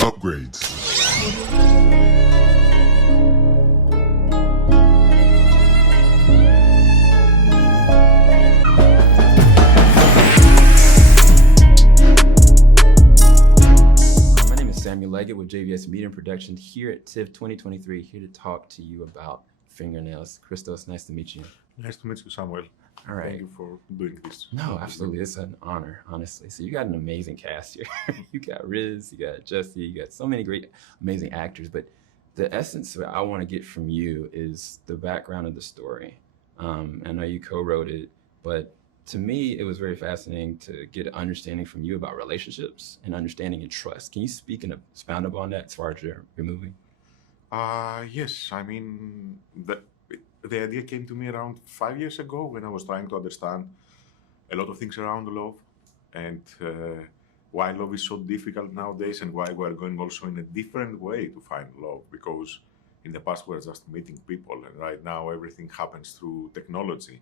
Upgrades. With JVS Media Production here at TIFF 2023, here to talk to you about fingernails. Christos, nice to meet you. Nice to meet you, Samuel. All right. Thank you for doing this. No, absolutely. It's an honor, honestly. So you got an amazing cast here. You got Riz, you got Jessie, you got so many great, amazing actors. But the essence of it I want to get from you is the background of the story. I know you co-wrote it, but to me, it was very fascinating to get an understanding from you about relationships and understanding and trust. Can you speak and expound upon that as far as your movie? Yes, I mean, the idea came to me around 5 years ago when I was trying to understand a lot of things around love and why love is so difficult nowadays and why we're going also in a different way to find love, because in the past, we're just meeting people, and right now everything happens through technology,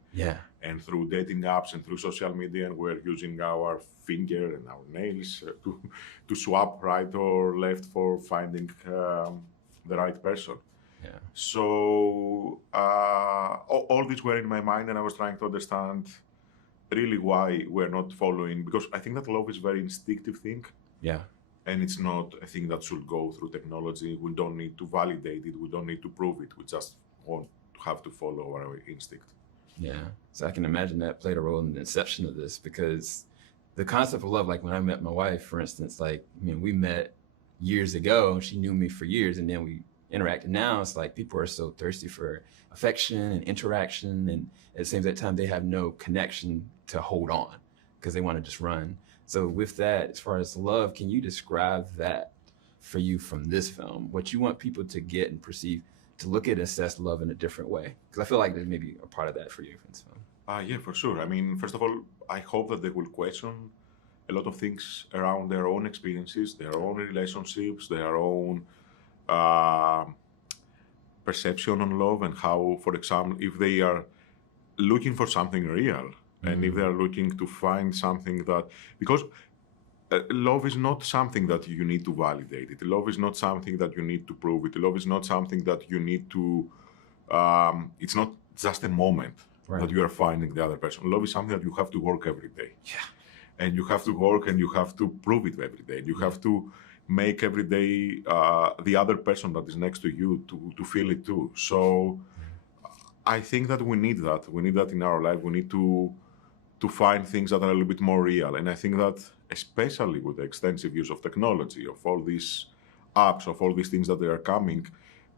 and through dating apps and through social media, and we're using our finger and our nails to swap right or left for finding the right person. Yeah. So all these were in my mind, and I was trying to understand really why we're not following, because I think that love is a very instinctive thing. Yeah. And it's not a thing that should go through technology. We don't need to validate it. We don't need to prove it. We just want to have to follow our instinct. Yeah. So I can imagine that played a role in the inception of this, because the concept of love, like when I met my wife, for instance, like, I mean, we met years ago. She knew me for years, and then we interacted. Now it's like people are so thirsty for affection and interaction, and at the same time, they have no connection to hold on because they want to just run. So with that, as far as love, can you describe that for you from this film? What you want people to get and perceive, to look at and assess love in a different way? Because I feel like there's maybe a part of that for you in this film. Yeah, for sure. I mean, first of all, I hope that they will question a lot of things around their own experiences, their own relationships, their own perception on love, and how, for example, if they are looking for something real, and if they are looking to find something that, because love is not something that you need to validate it. Love is not something that you need to prove it. Love is not something that you need to, it's not just a moment that you are finding the other person. Love is something that you have to work every day. Yeah. And you have to work and you have to prove it every day. You have to make every day the other person that is next to you to feel it too. So I think that we need that. We need that in our life. We need to find things that are a little bit more real. And I think that especially with the extensive use of technology, of all these apps, of all these things that they are coming,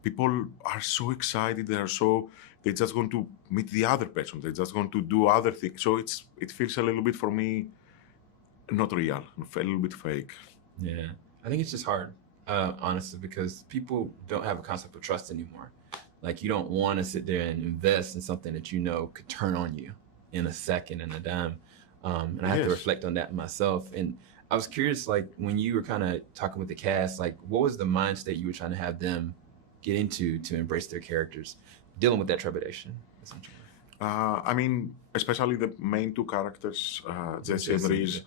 people are so excited. They're just going to meet the other person. They're just going to do other things. So it feels a little bit for me not real, a little bit fake. Yeah, I think it's just hard, honestly, because people don't have a concept of trust anymore. Like, you don't want to sit there and invest in something that you know could turn on you in a second, in a dime. And I have to reflect on that myself. And I was curious, like, when you were kind of talking with the cast, like, what was the mind state you were trying to have them get into to embrace their characters, dealing with that trepidation, essentially? I mean, especially the main two characters, Jessie and Riz,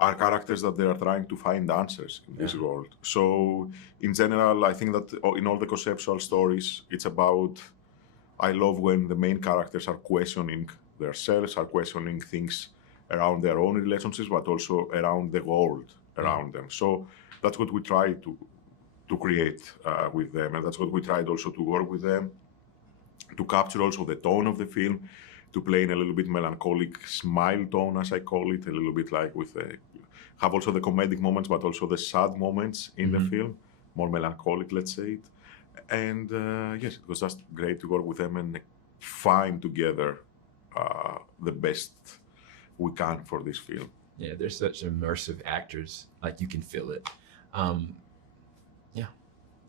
are characters that they are trying to find answers in this world. So, in general, I think that in all the conceptual stories, it's about, I love when the main characters are questioning themselves, are questioning things around their own relationships, but also around the world around them. So that's what we try to create with them, and that's what we tried also to work with them, to capture also the tone of the film, to play in a little bit melancholic smile tone, as I call it, a little bit like with have also the comedic moments, but also the sad moments in the film, more melancholic, let's say it. And yes, it was just great to work with them and find together the best we can for this film. Yeah, they're such immersive actors, like you can feel it. Yeah,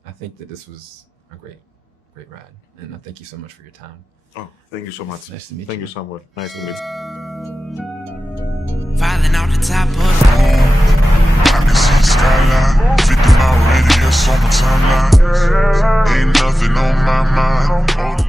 I think that this was a great ride, and I thank you so much for your time. Oh, thank you so much. Nice to meet you. Thank you, Samuel. Nice to meet you. Filing out the top of the I can see the skyline, 50 mile radius on my timeline. Ain't nothing on my mind.